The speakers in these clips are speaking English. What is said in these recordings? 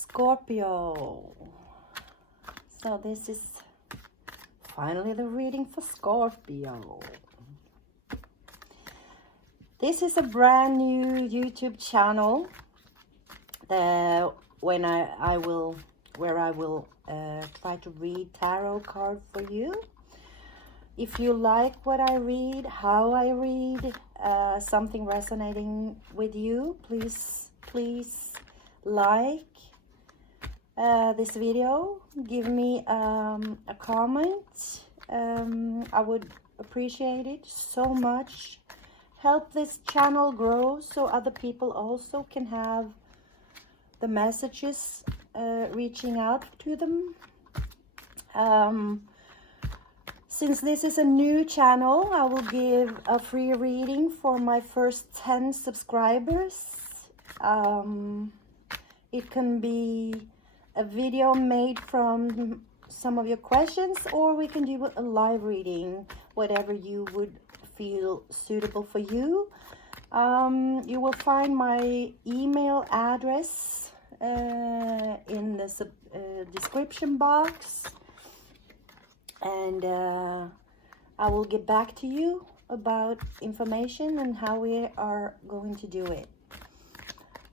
Scorpio. So this is finally the reading for Scorpio. This is a brand new YouTube channel where I will try to read tarot card for you. If you like what I read, how I read, something resonating with you, please like this video. Give me a comment. I would appreciate it so much. Help this channel grow so other people also can have the messages reaching out to them. Since this is a new channel, I will give a free reading for my first 10 subscribers. It can be a video made from some of your questions, or we can do a live reading, whatever you would feel suitable for you. You will find my email address in the description box, and I will get back to you about information and how we are going to do it.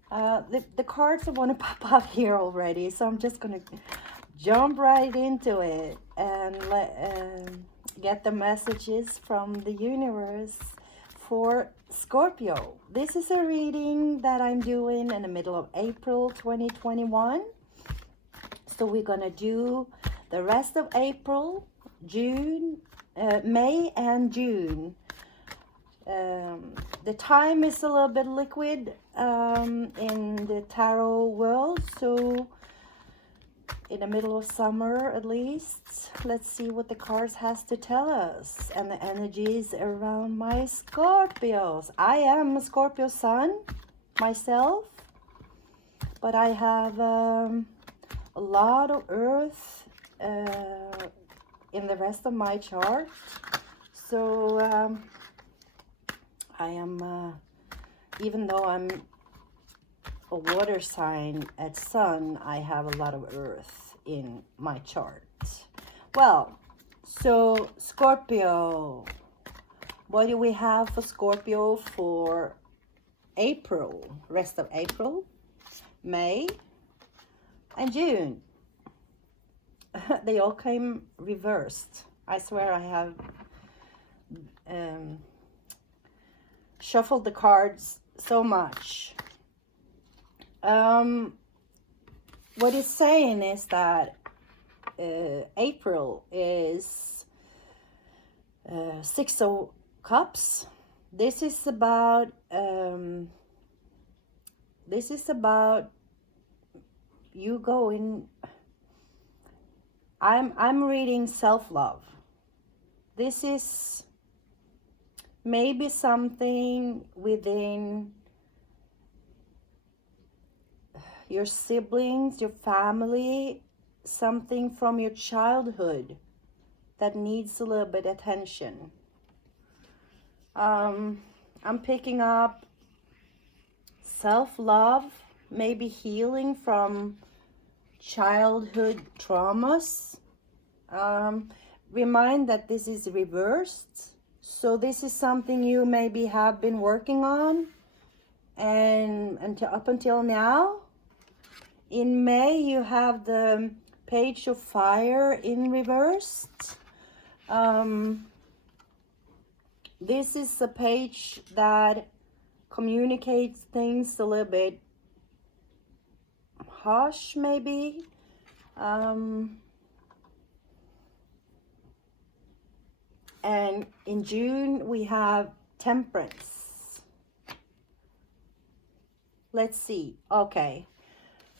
The cards want to pop up here already, so I'm just going to jump right into it and get the messages from the universe for Scorpio. This is a reading that I'm doing in the middle of April 2021. So we're going to do the rest of April, June, May and June. The time is a little bit liquid in the tarot world, so in the middle of summer at least. Let's see what the cards has to tell us and the energies around my Scorpios. I am a Scorpio sun myself, but I have a lot of earth in the rest of my chart. So I am, even though I'm a water sign at sun, I have a lot of earth in my chart. Well, so Scorpio, what do we have for Scorpio for April, rest of April, May and June? They all came reversed. I swear I have shuffled the cards so much. What it's saying is that April is Six of Cups. This is about you going. I'm reading self-love. This is maybe something within your siblings, your family, something from your childhood that needs a little bit of attention. I'm picking up self-love, maybe healing from childhood traumas. Remind that this is reversed. So this is something you maybe have been working on and up until now. In May, you have the Page of Fire in reversed. This is a page that communicates things a little bit harsh, maybe. And in June, we have Temperance. Let's see. Okay.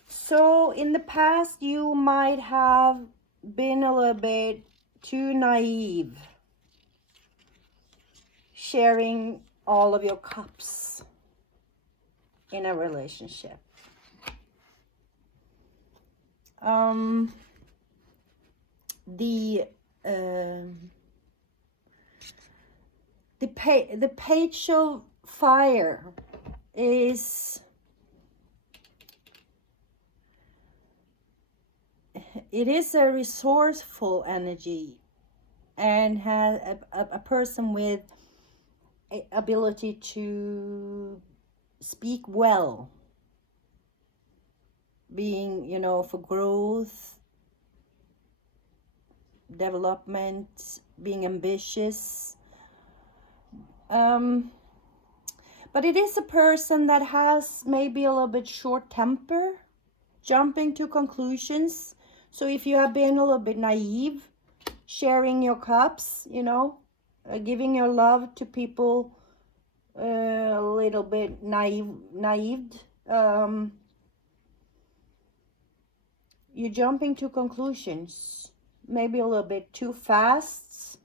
So in the past, you might have been a little bit too naive, sharing all of your cups in a relationship. The Page of Fire is it is a resourceful energy, and has a person with ability to speak well, being, you know, for growth, development, being ambitious. But it is a person that has maybe a little bit short temper, jumping to conclusions. So if you have been a little bit naive, sharing your cups, you know, giving your love to people a little bit naive, you're jumping to conclusions, maybe a little bit too fast.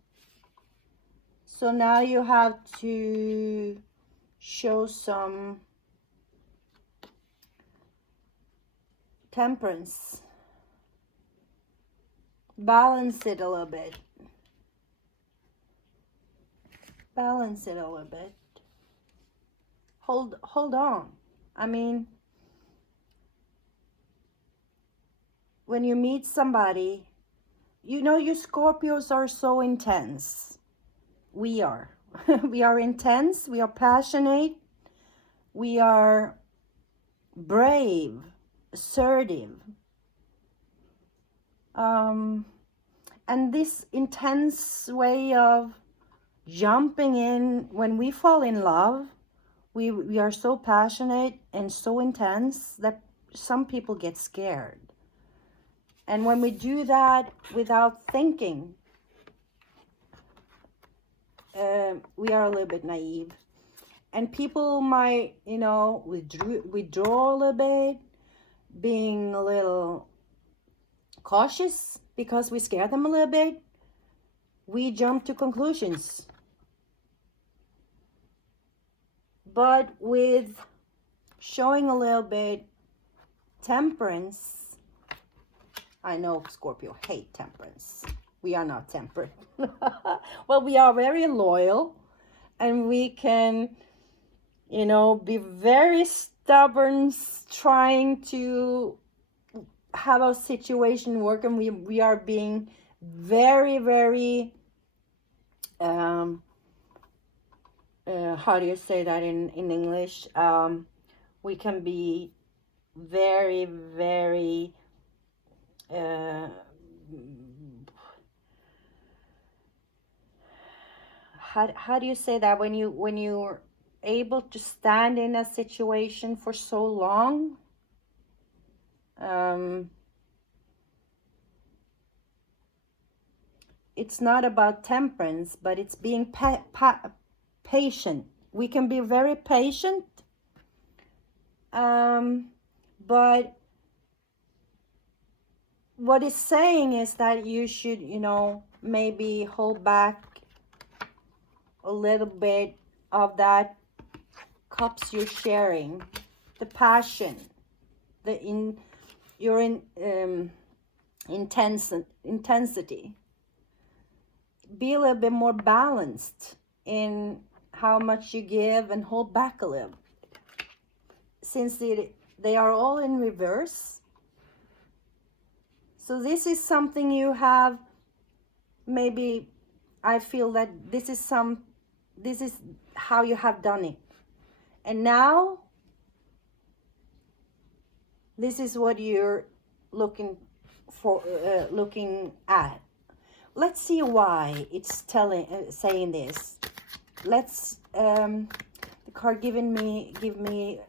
So now you have to show some temperance. Balance it a little bit. Balance it a little bit. Hold on. I mean, when you meet somebody, you know, you Scorpios are so intense. We are. We are intense. We are passionate. We are brave, assertive. And this intense way of jumping in, when we fall in love, we are so passionate and so intense that some people get scared. And when we do that without thinking, we are a little bit naive. And people might, you know, withdraw a little bit, being a little cautious because we scare them a little bit. We jump to conclusions. But with showing a little bit temperance, I know Scorpio hate temperance. We are not temperate. Well, we are very loyal, and we can, you know, be very stubborn, trying to have our situation work, and we are being very, very, how do you say that in English? We can be very, very, how do you say that when you're able to stand in a situation for so long? It's not about temperance, but it's being patient. We can be very patient, but what it's saying is that you should, you know, maybe hold back a little bit of that cups you're sharing, the passion, your intensity. Be a little bit more balanced in how much you give, and hold back a little. Since they are all in reverse. So this is something you have, maybe I feel that this is how you have done it. And now this is what you're looking at. Let's see why it's saying this. Let's the card please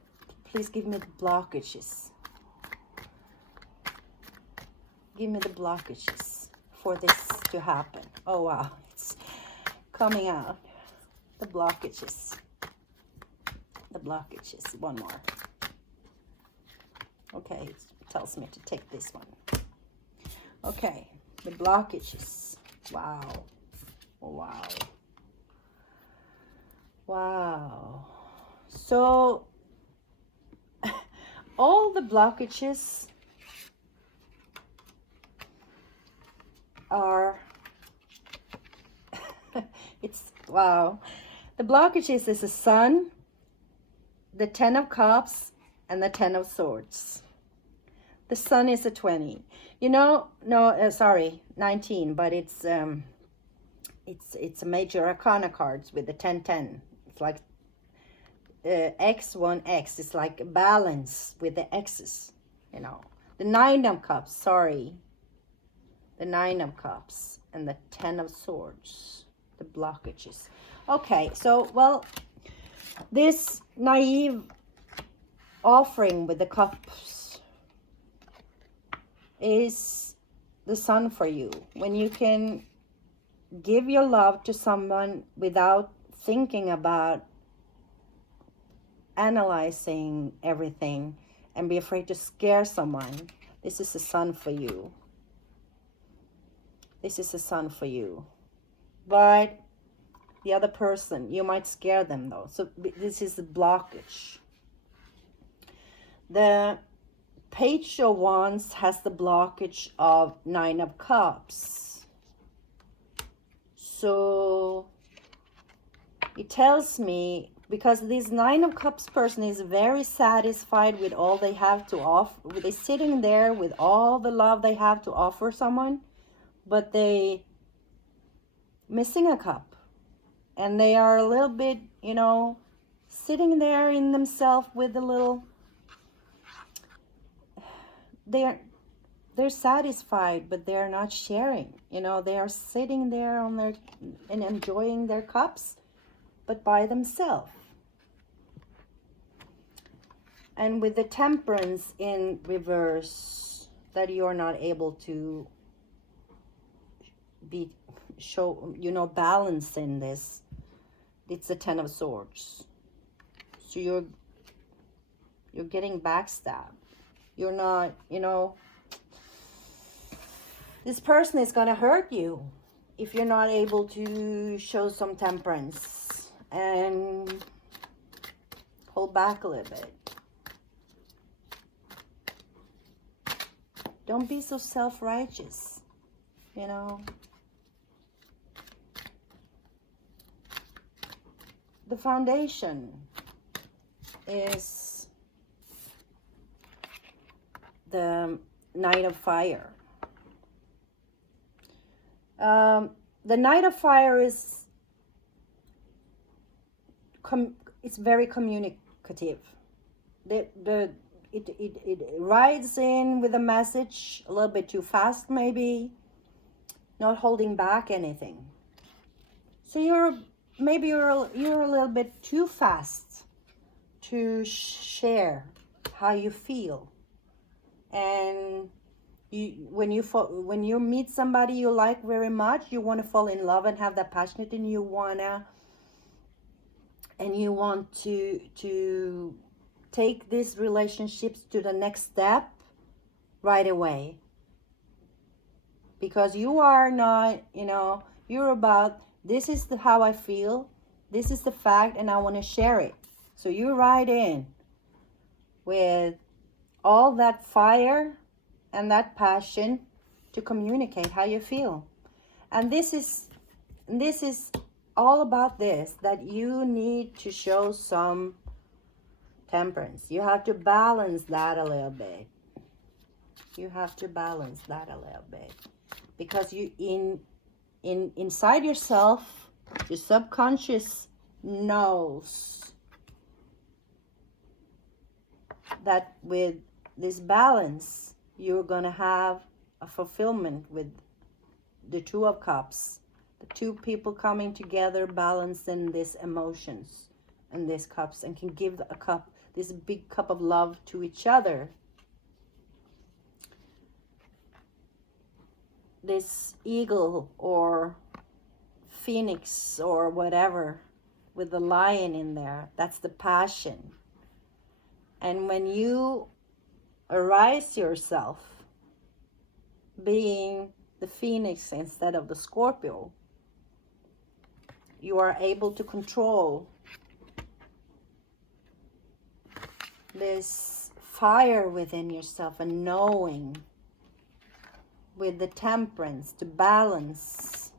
give me the blockages. Give me the blockages for this to happen. Oh wow, it's coming out. The blockages. One more. Okay, it tells me to take this one. Okay, the blockages. Wow. Wow. Wow. So all the blockages are it's wow. The blockages is the Sun, the Ten of Cups, and the Ten of Swords. The sun is a 20. You know, no, sorry, 19, but it's a major arcana cards with the 10-10. It's like X1X. It's like a balance with the X's, you know. The 9 of Cups, sorry. The 9 of Cups and the 10 of Swords. The blockages. Okay, so, well, this naive offering with the cups is the sun for you. When you can give your love to someone without thinking about analyzing everything and be afraid to scare someone, this is the sun for you. This is the sun for you. But the other person, you might scare them though. So this is the blockage. The Page of Wands has the blockage of 9 of Cups. So it tells me, because this 9 of Cups person is very satisfied with all they have to offer. They're sitting there with all the love they have to offer someone, but they missing a cup. And they are a little bit, you know, sitting there in themselves with a little, they're satisfied, but they're not sharing. You know, they are sitting there on their and enjoying their cups, but by themselves. And with the Temperance in reverse, that you're not able to show, you know, balance in this. It's the 10 of Swords. So you're getting backstabbed. You're not, you know, this person is going to hurt you if you're not able to show some temperance and hold back a little bit. Don't be so self-righteous, you know. The foundation is the Knight of Fire. The Knight of Fire is it's very communicative. It rides in with a message a little bit too fast, maybe, not holding back anything. So you're a little bit too fast to share how you feel. And when you meet somebody you like very much, you want to fall in love and have that passionate, and you want to take these relationships to the next step right away. Because you are not, you know, you're about, this is how I feel, this is the fact, and I want to share it. So you ride in with all that fire and that passion to communicate how you feel. And this is all about this, that you need to show some temperance. You have to balance that a little bit. You have to balance that a little bit. Because you inside yourself, your subconscious knows that with this balance, you're going to have a fulfillment with the 2 of Cups. The 2 people coming together, balancing these emotions and these cups, and can give a cup, this big cup of love to each other. This eagle or phoenix or whatever with the lion in there, that's the passion. And when you arise yourself being the phoenix instead of the Scorpio, you are able to control this fire within yourself, and knowing with the temperance to balance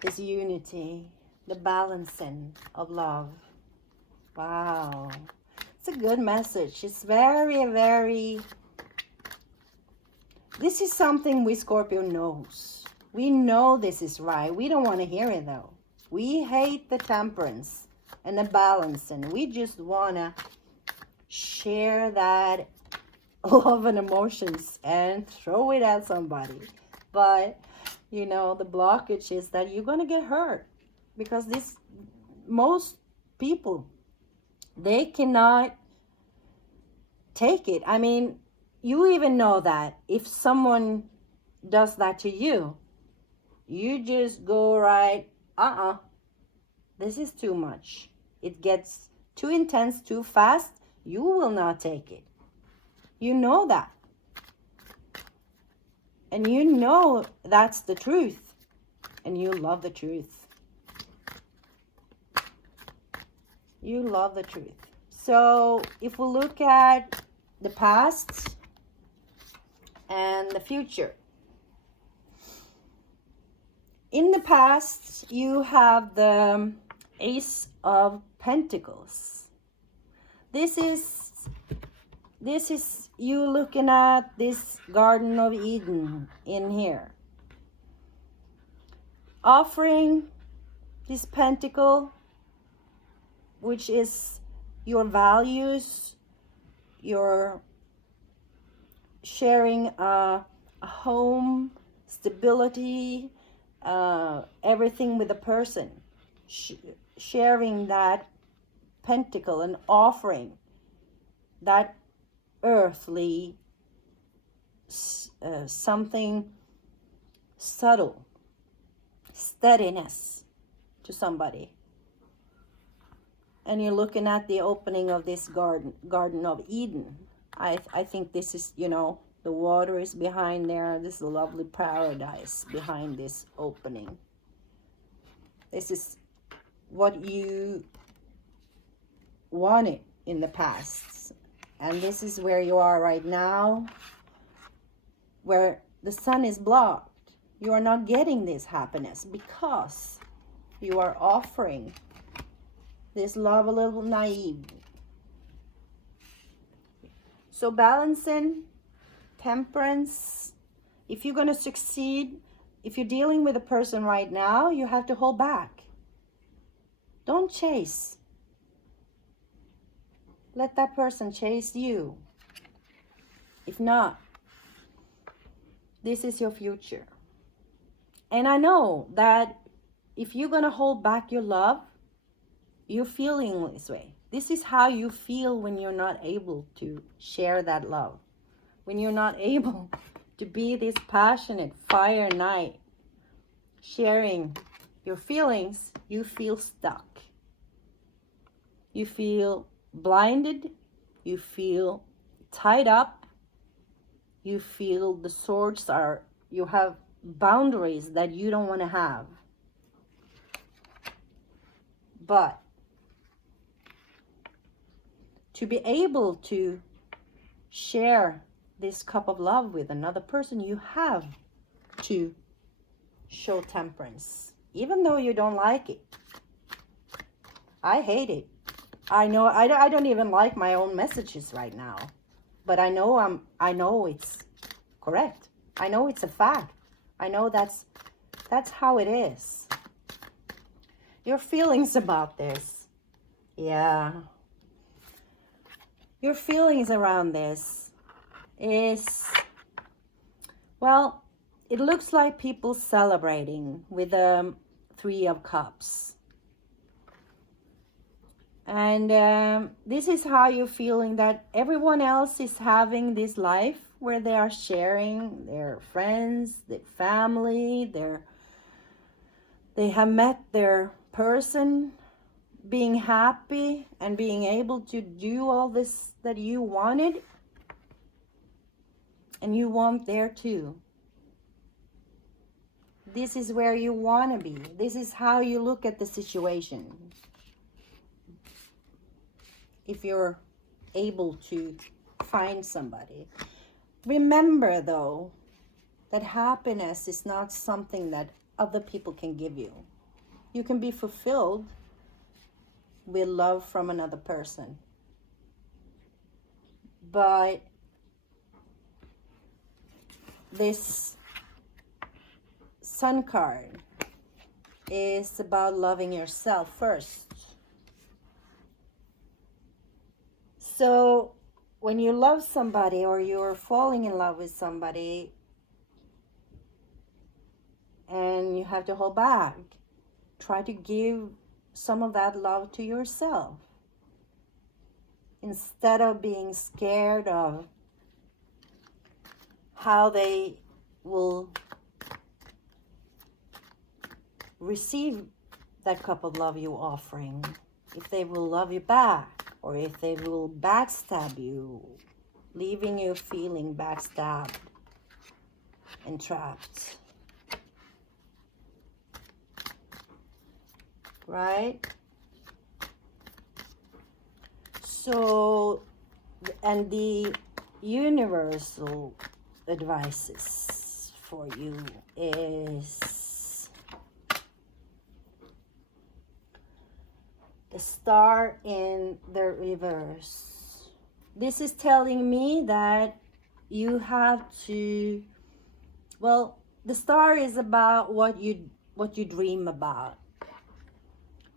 this unity, the balancing of love. Wow, it's a good message. It's very, very... This is something we Scorpio knows. We know this is right. We don't want to hear it though. We hate the temperance and the balance, and we just want to share that love and emotions and throw it at somebody. But, you know, the blockage is that you're going to get hurt. Because most people, they cannot take it. I mean, you even know that if someone does that to you, you just go right, this is too much. It gets too intense, too fast. You will not take it. You know that. And you know that's the truth. And you love the truth. You love the truth. So if we look at the past and the future. In the past, you have the Ace of Pentacles. This is you looking at this Garden of Eden in here. Offering this pentacle, which is your values, your sharing a home, stability, everything with a person, sharing that pentacle and offering that earthly something subtle, steadiness to somebody. And you're looking at the opening of this Garden of Eden. I think this is, you know, the water is behind there. This is a lovely paradise behind this opening. This is what you wanted in the past. And this is where you are right now, where the sun is blocked. You are not getting this happiness because you are offering this love a little naive. So balancing, temperance. If you're going to succeed, if you're dealing with a person right now, you have to hold back. Don't chase. Let that person chase you. If not, this is your future. And I know that if you're going to hold back your love, you're feeling this way. This is how you feel when you're not able to share that love. When you're not able to be this passionate fire knight, sharing your feelings, you feel stuck. You feel blinded. You feel tied up. You feel the swords are, you have boundaries that you don't want to have. But to be able to share this cup of love with another person, you have to show temperance, even though you don't like it. I hate it. I know I don't even like my own messages right now, but I know it's correct. I know it's a fact. I know that's how it is. Your feelings about this, yeah. Your feelings around this is, well, it looks like people celebrating with the Three of Cups. And this is how you're feeling that everyone else is having this life where they are sharing their friends, their family, they have met their person, being happy and being able to do all this that you wanted. And you want there too. This is where you want to be. This is how you look at the situation. If you're able to find somebody. Remember though, that happiness is not something that other people can give you. You can be fulfilled with love from another person. But this Sun card is about loving yourself first. So when you love somebody or you're falling in love with somebody and you have to hold back, try to give some of that love to yourself instead of being scared of how they will receive that cup of love you're offering. If they will love you back, or if they will backstab you, leaving you feeling backstabbed and trapped. Right? So, and the universal advices for you is the star in the reverse. This is telling me that you have to, well, the star is about what you dream about,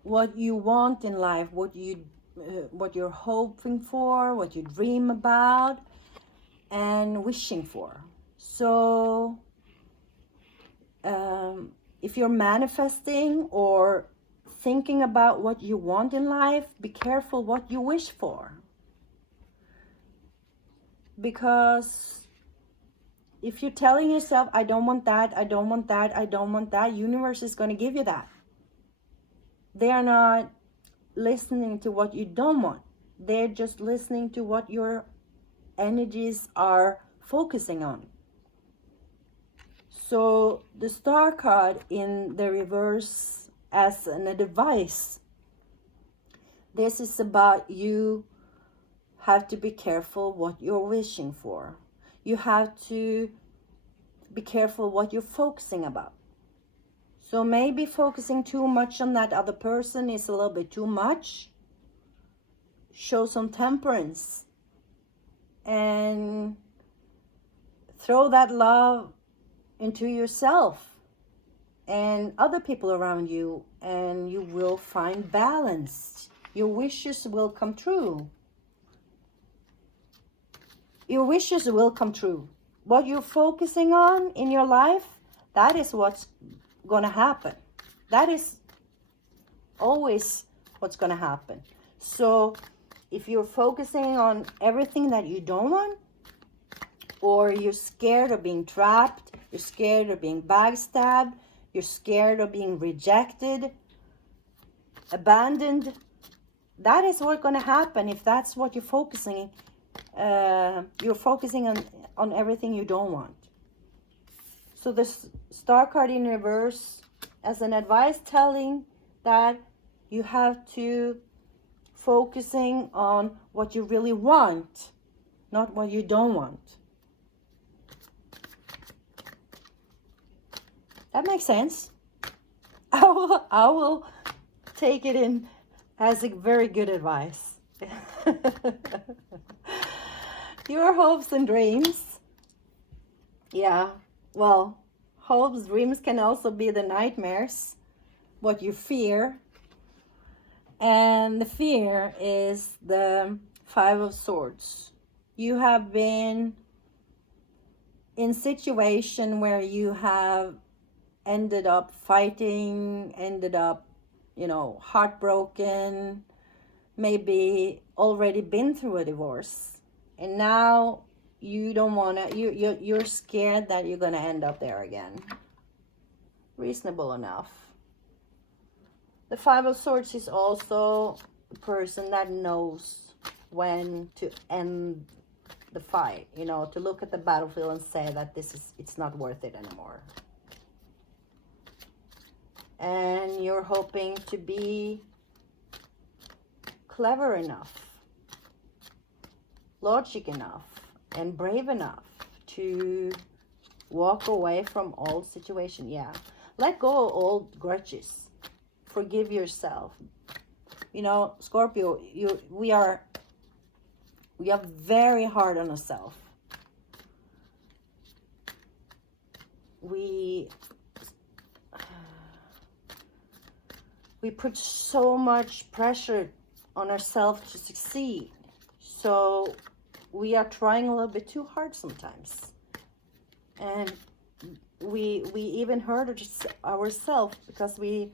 what you want in life, what you're hoping for, what you dream about and wishing for. So if you're manifesting or thinking about what you want in life, be careful what you wish for. Because if you're telling yourself, I don't want that, I don't want that, I don't want that, universe is going to give you that. They are not listening to what you don't want. They're just listening to what your energies are focusing on. So the star card in the reverse as an advice, this is about you have to be careful what you're wishing for. You have to be careful what you're focusing about. So maybe focusing too much on that other person is a little bit too much. Show some temperance and throw that love into yourself and other people around you, and you will find balance. Your wishes will come true. Your wishes will come true. What you're focusing on in your life, that is what's going to happen. That is always what's going to happen. So if you're focusing on everything that you don't want, or you're scared of being trapped, you're scared of being backstabbed, you're scared of being rejected, abandoned, that is what's going to happen if that's what you're focusing. You're focusing on everything you don't want. So the star card in reverse as an advice telling that you have to focusing on what you really want, not what you don't want. That makes sense. I will take it in as a very good advice. Your hopes and dreams. Yeah, well, hopes, dreams can also be the nightmares, what you fear. And the fear is the Five of Swords. You have been in situation where you have ended up fighting, ended up, heartbroken, maybe already been through a divorce. And now you don't want to, you're scared that you're going to end up there again. Reasonable enough. The Five of Swords is also a person that knows when to end the fight, to look at the battlefield and say that it's not worth it anymore. And you're hoping to be clever enough, logic enough, and brave enough to walk away from all situation. Yeah, let go of old grudges. Forgive yourself. Scorpio, we are We are very hard on ourselves. We put so much pressure on ourselves to succeed. So we are trying a little bit too hard sometimes. And we even hurt ourselves because we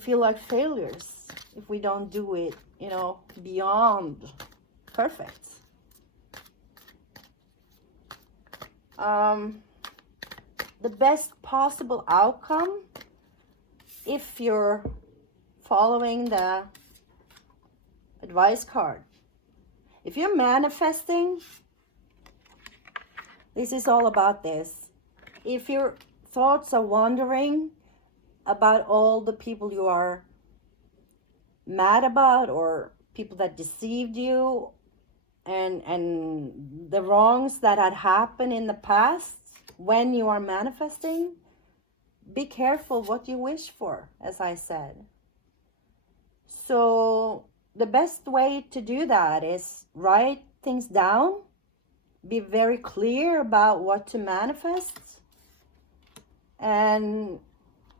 feel like failures if we don't do it, you know, beyond perfect. The best possible outcome, if you're following the advice card, if you're manifesting, this is all about this. If your thoughts are wandering about all the people you are mad about, or people that deceived you, and the wrongs that had happened in the past, when you are manifesting, be careful what you wish for, as I said. So the best way to do that is write things down, be very clear about what to manifest, and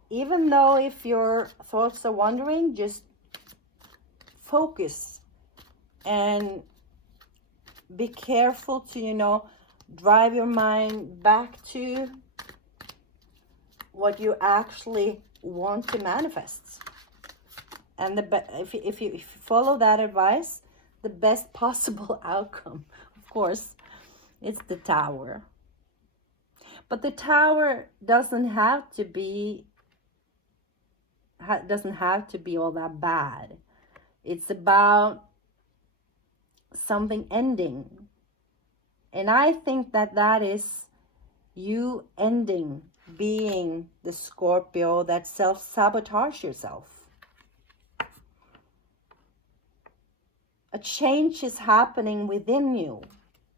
even though if your thoughts are wandering, just focus and be careful to, you know, drive your mind back to what you actually want to manifest. And if you follow that advice, the best possible outcome, of course, it's the Tower. But the Tower doesn't have to be all that bad. It's about something ending. And I think that is you ending being the Scorpio that self-sabotage yourself. A change is happening within you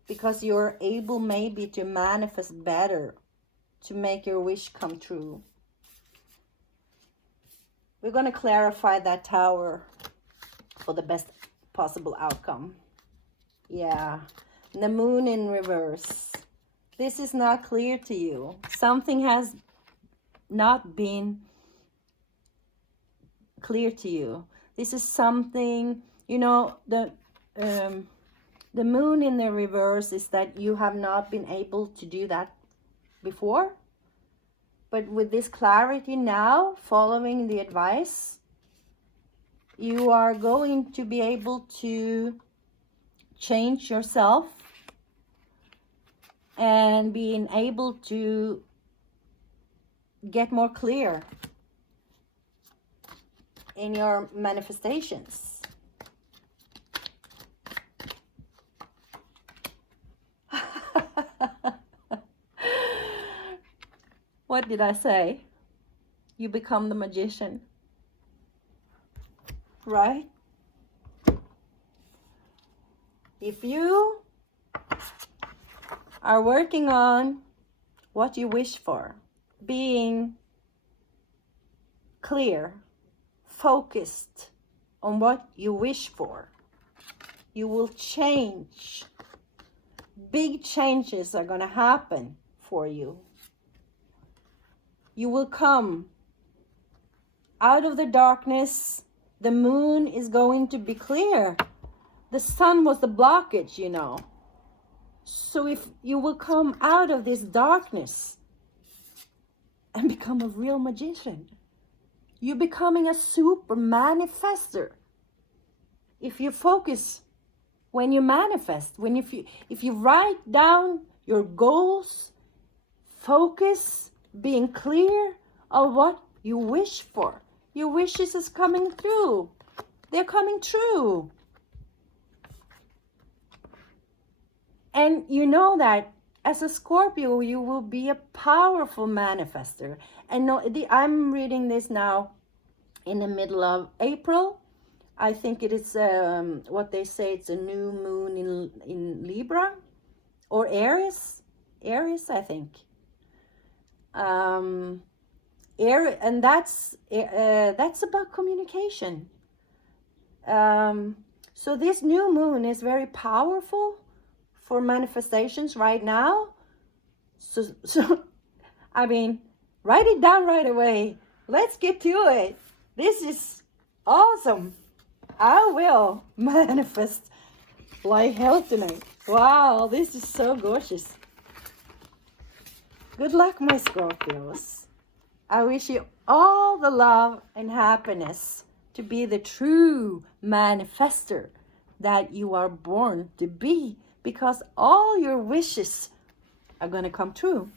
because you're able maybe to manifest better, to make your wish come true. We're going to clarify that Tower for the best possible outcome. Yeah. The Moon in reverse. This is not clear to you. Something has not been clear to you. This is something, you know, the Moon in the reverse is that you have not been able to do that before. But with this clarity now, following the advice, you are going to be able to change yourself and being able to get more clear in your manifestations. What did I say? You become the magician, right? If you are working on what you wish for, being clear, focused on what you wish for, you will change. Big changes are going to happen for you. You will come out of the darkness. The moon is going to be clear. The sun was the blockage, you know. So if you will come out of this darkness and become a real magician, you're becoming a super manifester. If you focus when you manifest, if you write down your goals, focus, being clear of what you wish for. Your wishes is coming through. They're coming true. And you know that as a Scorpio, you will be a powerful manifester. And no, I'm reading this now in the middle of April. I think it is what they say, it's a new moon in Libra or Aries. Aries, I think. And that's about communication. So this new moon is very powerful for manifestations right now. So I mean, write it down right away. Let's get to it. This is awesome. I will manifest like hell tonight. Wow, this is so gorgeous. Good luck, my Scorpios. I wish you all the love and happiness to be the true manifester that you are born to be, because all your wishes are going to come true.